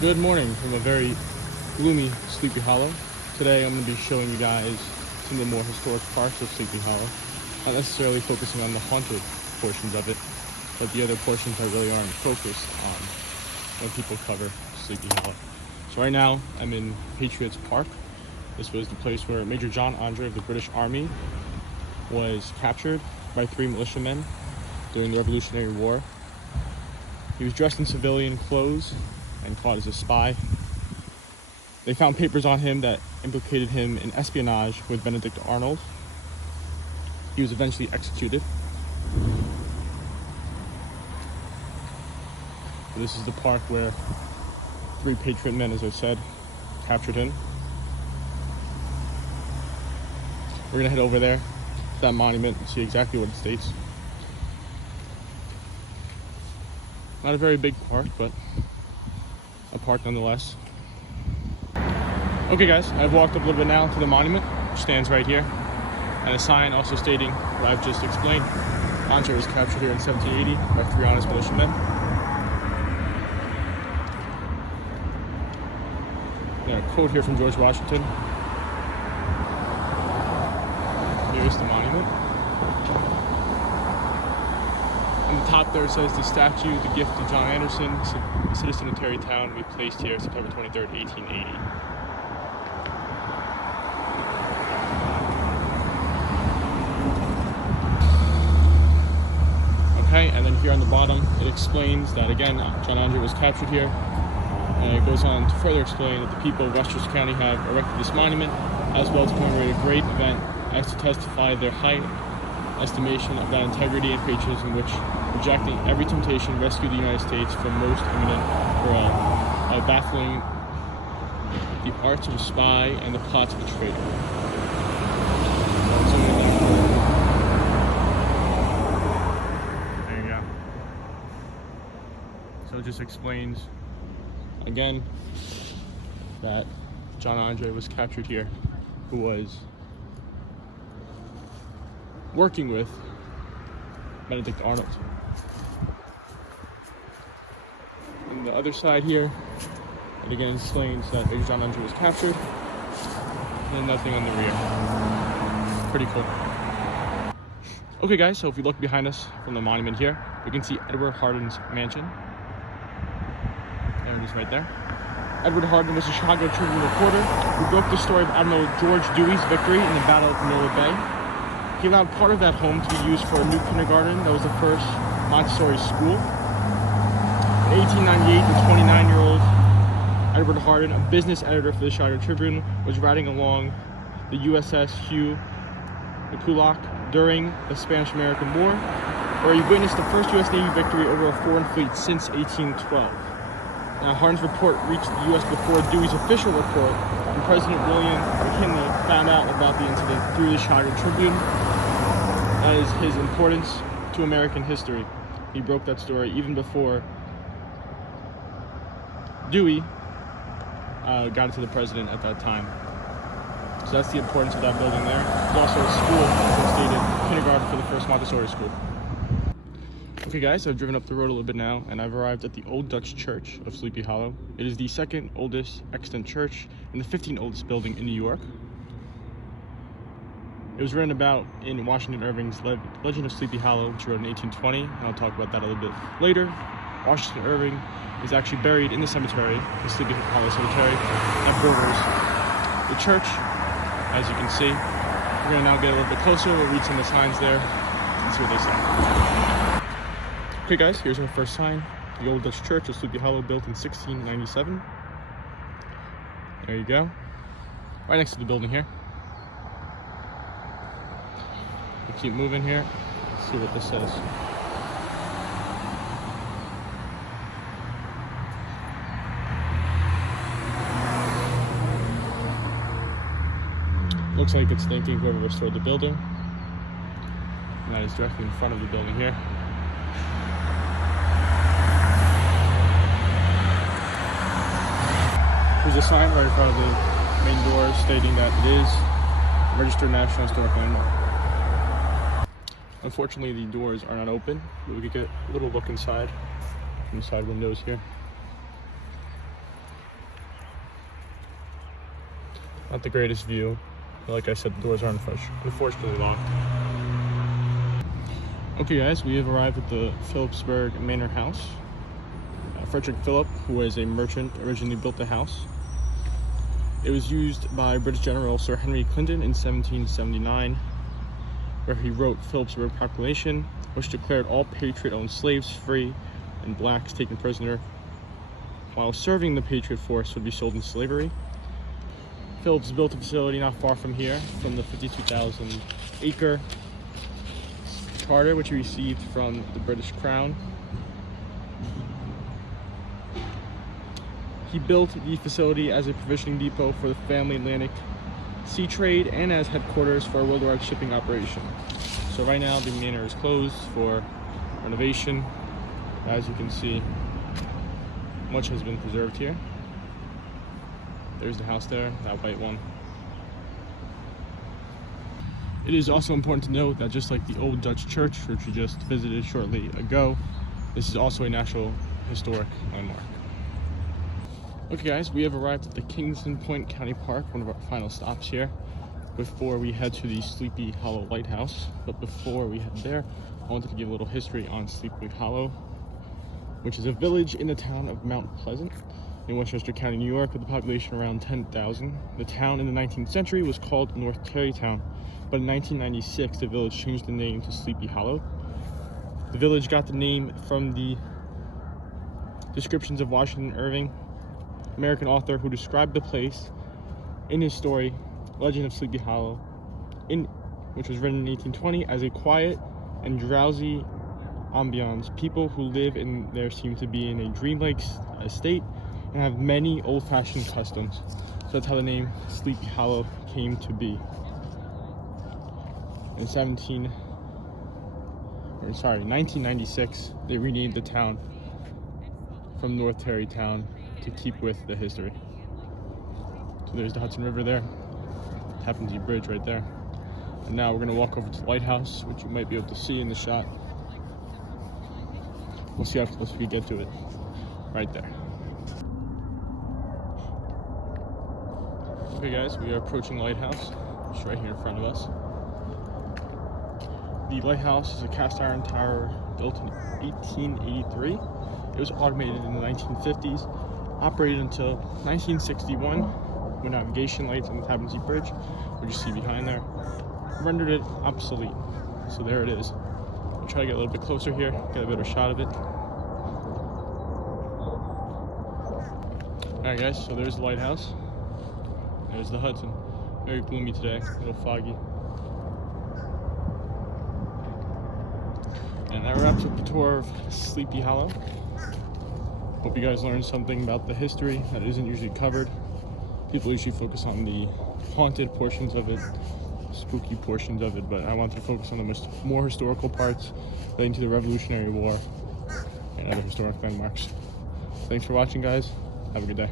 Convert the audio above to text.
Good morning from a very gloomy Sleepy Hollow. Today I'm going to be showing you guys some of the more historic parts of Sleepy Hollow. Not necessarily focusing on the haunted portions of it, but the other portions that really aren't focused on when people cover Sleepy Hollow. So right now I'm in Patriots Park. This was the place where Major John Andre of the British Army was captured by 3 militiamen during the Revolutionary War. He was dressed in civilian clothes and caught as a spy. They found papers on him that implicated him in espionage with Benedict Arnold. He was eventually executed. This is the park where 3 Patriot men, as I said, captured him. We're gonna head over there to that monument and see exactly what it states. Not a very big park, but a park nonetheless. Okay guys, I've walked up a little bit now to the monument, which stands right here, and a sign also stating what I've just explained. Andre was captured here in 1780 by 3 honest militiamen. A quote here from George Washington. Here's the monument. On the top there it says, "The statue, the gift of John Anderson, a citizen of Tarrytown, we placed here September 23rd, 1880. Okay, and then here on the bottom, it explains that again, John Andre was captured here. And it goes on to further explain that the people of Westchester County have erected this monument, as well to commemorate a great event, as to testify their high estimation of that integrity and patriotism which, rejecting every temptation, rescued the United States from most imminent peril by baffling the arts of a spy and the plots of a traitor." There you go. So it just explains again that John Andre was captured here, who was working with Benedict Arnold. On the other side here, it again explains that Major John Andre was captured, and nothing on the rear. Pretty cool. Okay guys, so if we look behind us from the monument here, we can see Edward Hardin's mansion. There it is right there. Edward Hardin was a Chicago Tribune reporter who broke the story of Admiral George Dewey's victory in the Battle of Manila Bay. He allowed part of that home to be used for a new kindergarten that was the first Montessori school. In 1898, the 29-year-old Edward Hardin, a business editor for the Chicago Tribune, was riding along the USS Hugh McCulloch during the Spanish-American War, where he witnessed the first U.S. Navy victory over a foreign fleet since 1812. Now, Hardin's report reached the U.S. before Dewey's official report, and President William McKinley found out about the incident through the Chicago Tribune. That is his importance to American history. He broke that story even before Dewey got it to the president at that time. So that's the importance of that building there. It's also a school, as I stated, kindergarten for the first Montessori school. Okay guys, I've driven up the road a little bit now, and I've arrived at the Old Dutch Church of Sleepy Hollow. It is the 2nd oldest extant church and the 15th oldest building in New York. It was written about in Washington Irving's Legend of Sleepy Hollow, which he wrote in 1820, and I'll talk about that a little bit later. Washington Irving is actually buried in the cemetery, the Sleepy Hollow Cemetery, that borders the church, as you can see. We're going to now get a little bit closer, we'll read some of the signs there, and see what they say. Okay guys, here's our first sign. The Old Dutch Church of Sleepy Hollow, built in 1697. There you go. Right next to the building here. We'll keep moving here. Let's see what this says. Looks like it's thanking whoever restored the building. And that is directly in front of the building here. There's a sign right in front of the main door stating that it is a registered National Historic Landmark. Unfortunately, the doors are not open, but we could get a little look inside from the side windows here. Not the greatest view. Like I said, the doors are unfortunately locked. Okay guys, we have arrived at the Philipsburg Manor House. Frederick Phillip, who was a merchant, originally built the house. It was used by British General Sir Henry Clinton in 1779, where he wrote Philipsburg Proclamation, which declared all Patriot-owned slaves free and blacks taken prisoner while serving the Patriot force would be sold in slavery. Phillips built a facility not far from here, from the 52,000 acre charter which he received from the British Crown. He built the facility as a provisioning depot for the family Atlantic sea trade and as headquarters for a worldwide shipping operation. So right now the manor is closed for renovation. As you can see, much has been preserved here. There's the house there, that white one. It is also important to note that just like the old Dutch church, which we just visited shortly ago, this is also a National Historic Landmark. Okay guys, we have arrived at the Kingston Point County Park, one of our final stops here, before we head to the Sleepy Hollow Lighthouse. But before we head there, I wanted to give a little history on Sleepy Hollow, which is a village in the town of Mount Pleasant in Westchester County, New York, with a population around 10,000. The town in the 19th century was called North Tarrytown, but in 1996 the village changed the name to Sleepy Hollow. The village got the name from the descriptions of Washington Irving, American author, who described the place in his story Legend of Sleepy Hollow, which was written in 1820, as a quiet and drowsy ambiance. People who live in there seem to be in a dreamlike state and have many old-fashioned customs. So that's how the name Sleepy Hollow came to be. In 1996, they renamed the town from North Tarrytown to keep with the history. So there's the Hudson River there, Tappan Zee Bridge right there. And now we're gonna walk over to the lighthouse, which you might be able to see in the shot. We'll see how close we get to it. Right there. Okay guys, we are approaching the lighthouse. It's right here in front of us. The lighthouse is a cast iron tower built in 1883. It was automated in the 1950s, operated until 1961, when navigation lights on the Tappan Zee Bridge, which you see behind there, rendered it obsolete. So there it is. I'll try to get a little bit closer here, get a better shot of it. Alright guys, so there's the lighthouse. There's the Hudson. Very gloomy today, a little foggy. And that wraps up the tour of Sleepy Hollow. Hope you guys learned something about the history that isn't usually covered. People usually focus on the haunted portions of it, spooky portions of it, but I want to focus on the more historical parts relating to the Revolutionary War and other historic landmarks. Thanks for watching, guys. Have a good day.